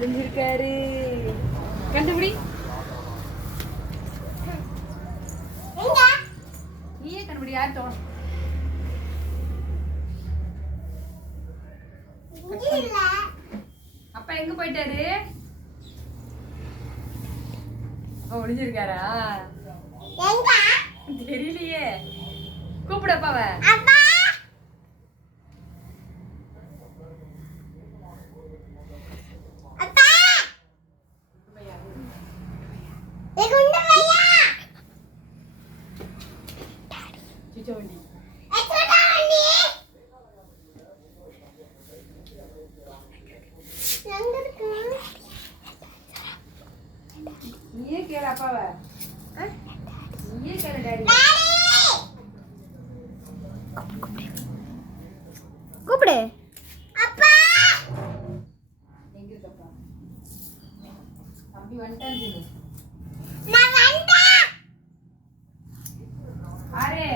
ஒளிஞ்சிருக்காரு. கண்டுபிடி. நீயே கண்டுபிடி. யார் தோணும்? அப்பா எங்க போயிட்டாரு? ஒளிஞ்சிருக்காரா? தெரியலையே. கூப்பிடு அப்பாவை. நீயே கேளு அப்பாவை. நீயே கேளு டாடி. கூப்பிடு. அப்பா எங்க இருக்கப்பா? தம்பி வந்துட்டான்னு சொல்லு. நான் வந்தேன். ஆரே.